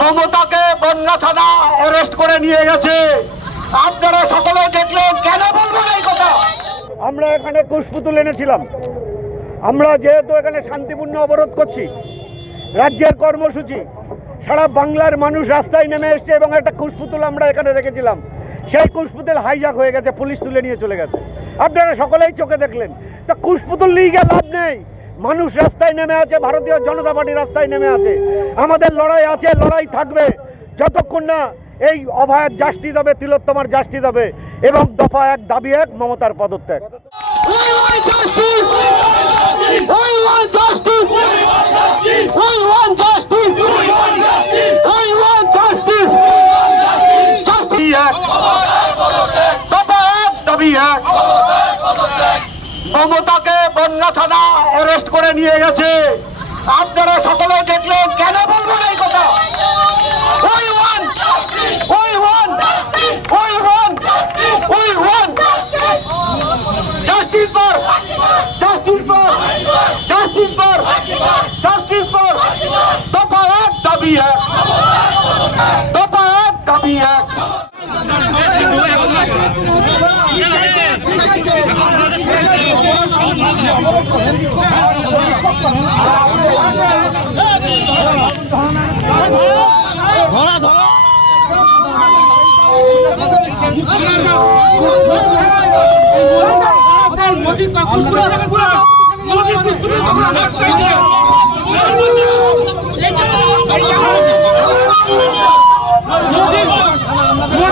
মমতাকে বন্যা থানা অ্যারেস্ট করে নিয়ে গেছে। আপনারা সকলে দেখলেন, কেন বলবেন এই কথা? আমরা এখানে কুশপুতুল এনেছিলাম। আমরা যেহেতু এখানে শান্তিপূর্ণ অবরোধ করছি, রাজ্যের কর্মসূচি, সারা বাংলার মানুষ রাস্তায় নেমে এসছে এবং একটা কুশপুতুল আমরা এখানে রেখেছিলাম। সেই কুশপুতুল হাইজাক হয়ে গেছে, পুলিশ তুলে নিয়ে চলে গেছে। আপনারা সকলেই চোখে দেখলেন। তা কুশপুতুল নিয়ে গিয়ে লাভ নেই। মানুষ রাস্তায় নেমে আছে ভারতীয় জনতা পার্টি রাস্তায় নেমে আছে। আমাদের লড়াই আছে লড়াই থাকবে। যতক্ষণ না এই অভয়ের জাস্টি দেবে তিলোত্তমার জাস্টি দেবে এবং দফা এক দাবি এক মমতার পদত্যাগ। দাবি এক মমতাকে বন্যা থানা অ্যারেস্ট করে নিয়ে গেছে। আপনারা সকলে দেখলেন কেন বলব না এই কথা? Yeah. মোদি কুসপুরের জায়গা পুরো মোদি কুসপুরের তখন ভাগ করে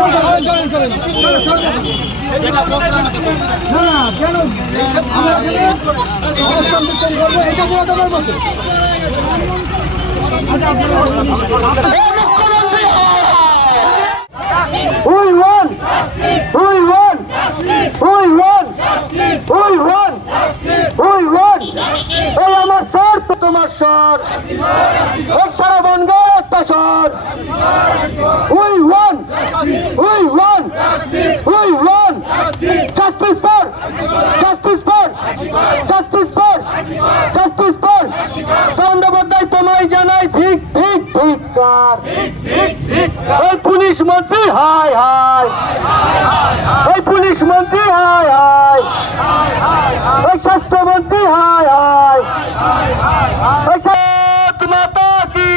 We want! We want! We want! We want! We want! এই আমার স্বর তোমার স্বর সারা বনগে একটা স্বর ধিক্কার। এই পুলিশ মন্ত্রী হাই হাই এই পুলিশ মন্ত্রী হাই হাই এই স্বাস্থ্যমন্ত্রী হাই হাই মাতা কি?